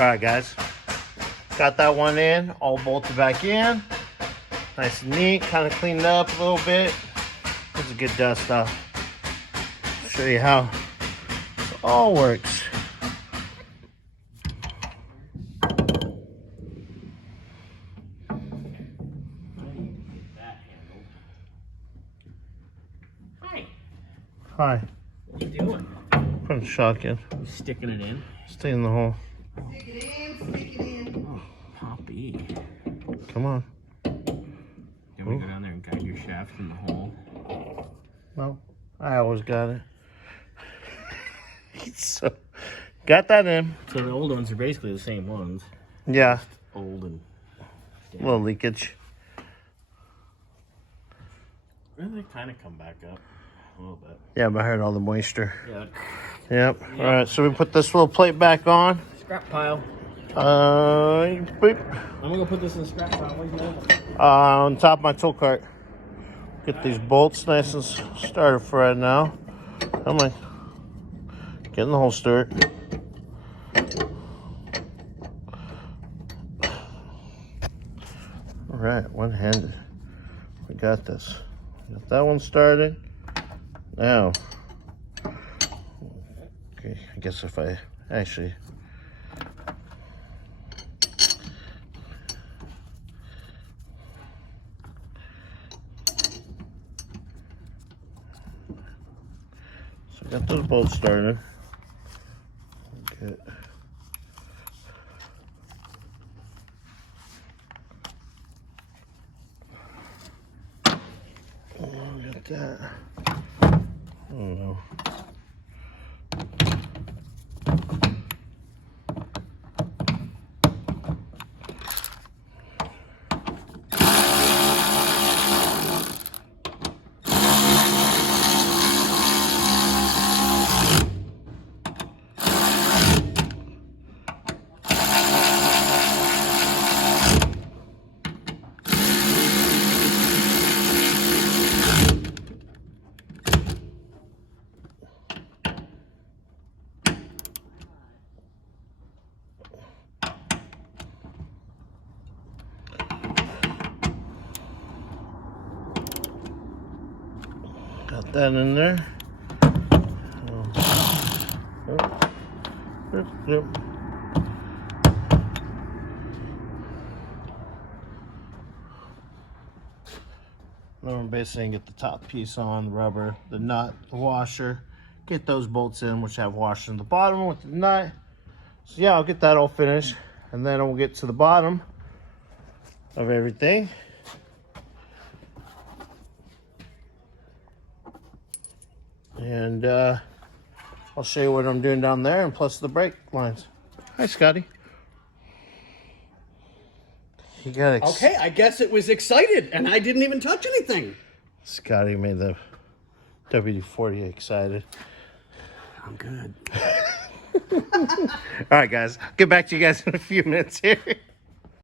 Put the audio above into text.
Alright guys, got that one in, all bolted back in. Nice and neat, kind of cleaned up a little bit. This is a good dust off. Show you how it all works. Hi. What are you doing? Putting the shock in. You sticking it in? Stay in the hole. Stick it in, stick it in. Oh, Poppy. Come on. You want me to go down there and guide your shaft in the hole? No, I always got it. So, got that in. So the old ones are basically the same ones. Yeah. Old and A little leakage. Well, they kind of come back up a little bit. Yeah, but I heard all the moisture. Yeah. Yep. All right, so we put this little plate back on. Scrap pile. Boop. I'm gonna go put this in the scrap pile. Where's the other one? On top of my tool cart. Get these bolts nice and started for right now. I'm like, get in the holster. All right, one-handed. We got this. Got that one started. Now, okay, I guess if I actually. So I got those bolts started. Okay. Got that. Oh no. Got that in there. Now we're basically gonna get the top piece on, the rubber, the nut, the washer. Get those bolts in, which have washer in the bottom with the nut. So yeah, I'll get that all finished, and then we'll get to the bottom of everything. And I'll show you what I'm doing down there, and plus the brake lines. Hi, Scotty. You got Okay, I guess it was excited, and I didn't even touch anything. Scotty made the WD-40 excited. I'm good. All right, guys. Get back to you guys in a few minutes here.